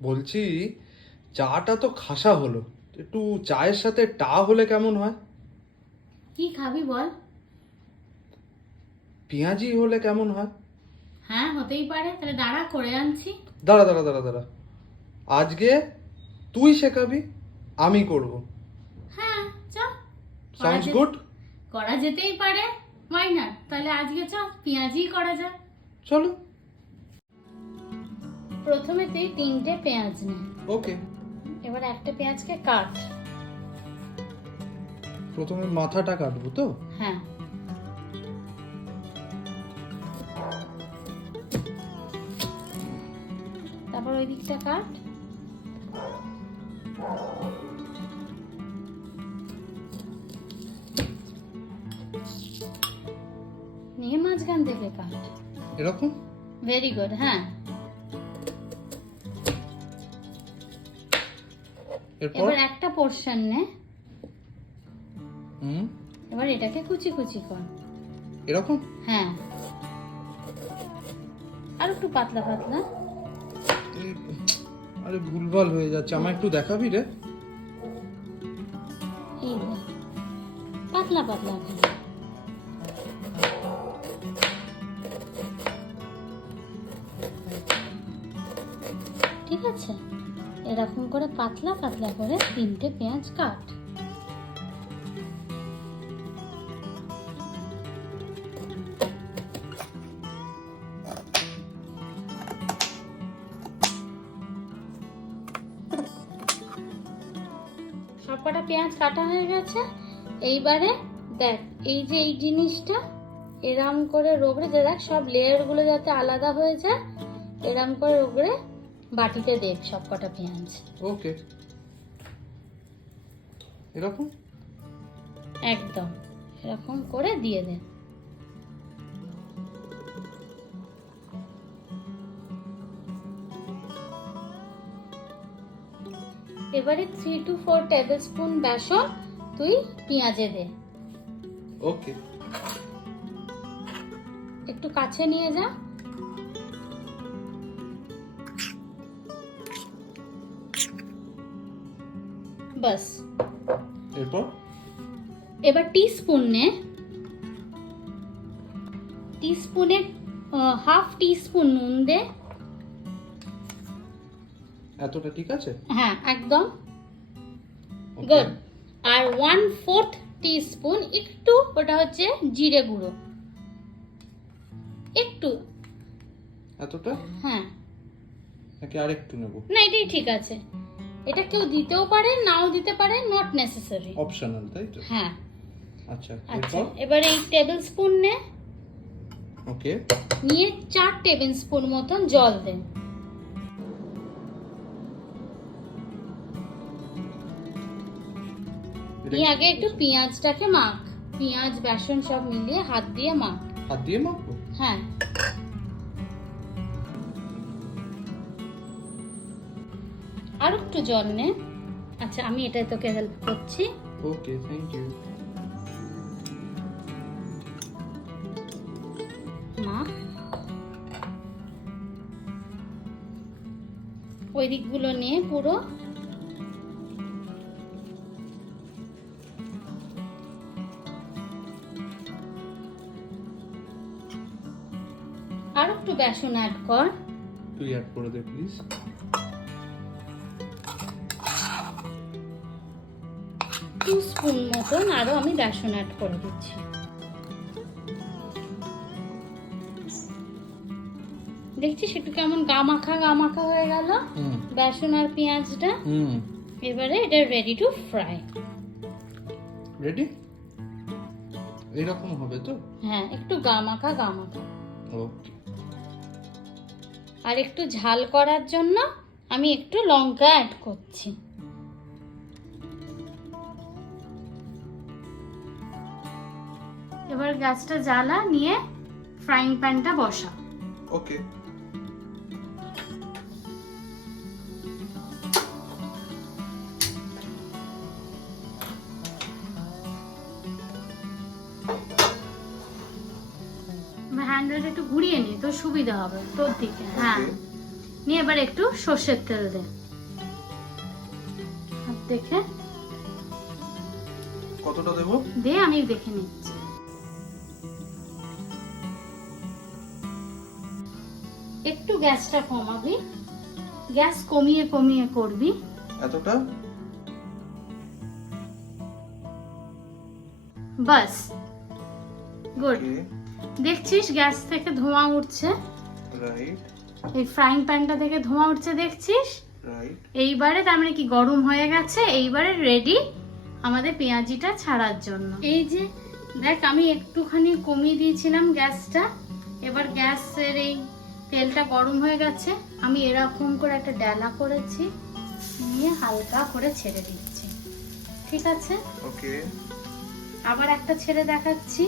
বলছি, চাটা তো খাসা হলো, একটু চায়ের সাথে টা হলে কেমন হয়? কি খাবি বল? পেঁয়াজি হলে কেমন হয়? হ্যাঁ, হতেই পারে। তাহলে দাঁড়া, করে আনছি। দাঁড়া দাঁড়া দাঁড়া দাঁড়া, আজকে তুই শেখাবি, আমি করব। হ্যাঁ, চ। করা সাউন্ডস যে গুড। করা যেতেই পারে। Why not? তাহলে আজকে চ, পেঁয়াজি করা যাক। চলো। প্রথমে তুই 3টে পেঁয়াজ নে। ওকে। এবার একটা পেঁয়াজকে কাট। প্রথমে মাথাটা কাটবো তো? হ্যাঁ। তারপর ওই দিকটা কাট। নিয়ে মাঝখান থেকে কাট। এরকম? Very good. হ্যাঁ। এরপর? এবার একটা পোর্শন নে। হুম। এবার এটাকে কুচি কুচি কর। এরকম? হ্যাঁ, আর একটু পাতলা পাতলা। আরে ভুলভাল হয়ে যাচ্ছে, আমায় একটু দেখাবি রে? এই দেখ, পাতলা পাতলা করে। ঠিক আছে, এরকম করে পাতলা পাতলা করে 3টে পেঁয়াজ কাট। সবকটা পেঁয়াজ কাটা হয়ে গেছে। এইবারে দেখ, এই যে এই জিনিসটা এরম করে রগড়ে যে দেখ, সব লেয়ার গুলো যাতে আলাদা হয়ে যায়, এরম করে রগড়ে বাটিতে দেখ সবকটা পেঁয়াজ। ওকে। এরকম? একদম এরকম করে দিয়ে দে। এবারে 3 to 4 টেবিল স্পুন বেসন তুই পেঁয়াজে দে। ওকে। একটু কাছে নিয়ে যা। বাস। এরপর? এবার টিস্পুন নে। টিস্পুনে হাফ টিস্পুন নুন দে। এতটা ঠিক আছে? হ্যাঁ, একদম Okay. গুড। আর 1/4 টিস্পুন একটু, ওটা হচ্ছে জিরে গুঁড়ো, একটু। এতটা? হ্যাঁ, নাকি আরেকটু নেব? না এটাই ঠিক আছে। এটা কেউ দিতেও পারে, নাও দিতে পারে, নট নেসেসারি। অপশনাল, তাই তো? হ্যাঁ। আচ্ছা, আচ্ছা, এরপর? এবার এই টেবিল স্পুন নে। ওকে। নিয়ে 4 টেবিল স্পুন মতন জল দে। নিয়ে আগে একটু পেঁয়াজটাকে মাখ। পেঁয়াজ বেসন সব মিলিয়ে হাত দিয়ে মাখ। হাত দিয়ে মাখবো? হ্যাঁ। আর একটু জল নে। আচ্ছা, আমি এটাই তোকে হেল্প করছি। ওকে, থ্যাংক ইউ। মাখ। ওই দিকগুলো নিয়ে পুরো। আর একটু বেসন অ্যাড কর। তুই অ্যাড করে দে প্লিজ। 2 স্পুন মতন আরো আমি বেসন অ্যাড করে দিচ্ছি। দেখছিস একটু কেমন গা মাখা হয়ে গেল বেসন আর পেঁয়াজটা। এবারে এটা রেডি টু ফ্রাই। রেডি? এরকম হবে তো? হ্যাঁ, একটু গা মাখা। ওকে। আর একটু ঝাল করার জন্য আমি একটু লঙ্কা অ্যাড করছি। এবার গ্যাসটা জ্বালা, নিয়ে ফ্রাইং প্যানটা বসা। ওকে। হ্যান্ডেলটা একটু ঘুরিয়ে নি, তোর সুবিধা হবে তোর দিকে। হ্যাঁ, নিয়ে এবার একটু সর্ষের তেল দে, হাত দেখে কতটা দেবো? দে, আমি দেখে নিচ্ছি। একটু গ্যাসটা কমাবি, গ্যাস কমিয়ে কমিয়ে করবি। এতটা? বাস, গুড। ওকে, দেখছিস গ্যাস থেকে ধোঁয়া উঠছে, রাইট এই ফ্রাইং প্যানটা থেকে ধোঁয়া উঠছে, দেখছিস? রাইট। এইবারে তার মানে কি গরম হয়ে গেছে, এইবারে রেডি আমাদের পেঁয়াজিটা ছাড়ার জন্য। এই যে দেখ, আমি একটুখানি কমিয়ে দিয়েছিলাম গ্যাসটা, এবার গ্যাসের এই তেলটা গরম হয়ে গেছে, আমি এরকম করে একটা ডালা করেছি, নিয়ে হালকা করে ছেড়ে দিচ্ছি, ঠিক আছে? ওকে, আবার একটা ছেড়ে দেখাচ্ছি,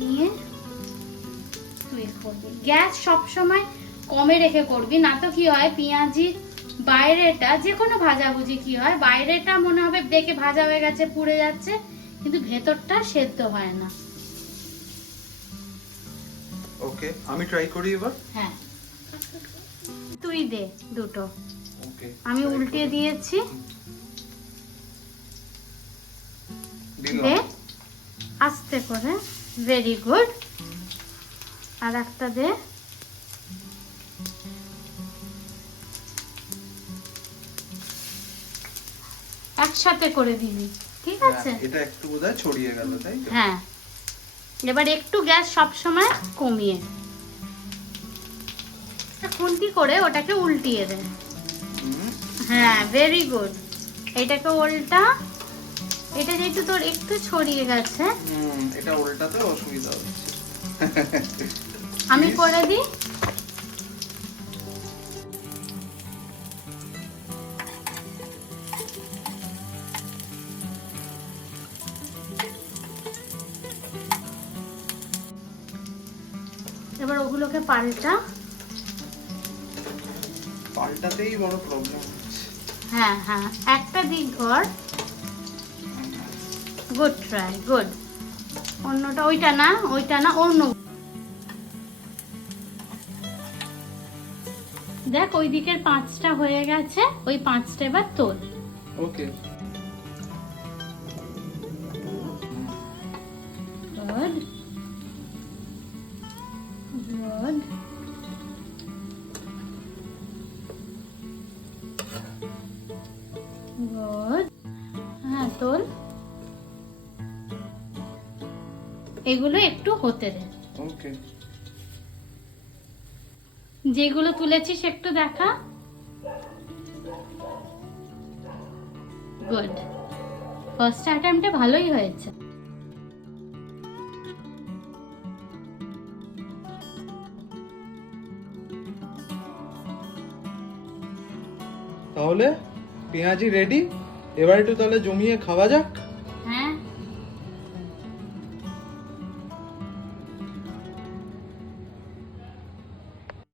নিয়ে তুই করবি। গ্যাস সবসময় কমে রেখে করবি, না তো কি হয় পেঁয়াজি বাইরেটা, যে কোনো ভাজাভুজি কি হয়, বাইরেটা মনে হবে দেখে ভাজা হয়ে গেছে, পুড়ে যাচ্ছে, কিন্তু ভেতরটা সেদ্ধ হয় না। ওকে, আমি ট্রাই করি এবার। হ্যাঁ, তুই দে দুটো, ওকে, আমি উল্টে দিয়েছি, দে দিলাম। আস্তে করে, ভেরি গুড। আর একটা দে, একসাথে করে দিবি, ঠিক আছে? এটা একটু বোধহয় ছড়িয়ে গেল, তাই তো? হ্যাঁ, এবার একটু গ্যাস সবসময় কমিয়ে খুন্তি করে ওটাকে উল্টিয়ে দে। হুম, হ্যাঁ, ভেরি গুড। এটাকে উল্টা, এটা যেহেতু তোর একটু ছড়িয়ে গেছে, এটা উল্টাতে অসুবিধা হচ্ছে। আমি করে দিই। এবার ওগুলোকে পাল্টা। পাল্টাতেই বড় প্রবলেম হচ্ছে। হ্যাঁ হ্যাঁ, একটা দিক ঘর, গুড ট্রাই, গুড। অন্যটা, ওইটা না, ওইটা না, অন্য। দেখ ওই দিকের 5টা হয়ে গেছে, ওই 5টা এবার তোল। ওকে, গুড গুড। গুড, হ্যাঁ তোল। এগুলো একটু হতে দে। ওকে, যেগুলো তুলেছিস একটু দেখা। গুড, ফার্স্ট অ্যাটেম্পটে ভালোই হয়েছে। তাহলে পেঁয়াজি রেডি, এবার একটু তাহলে জমিয়ে খাওয়া যাক।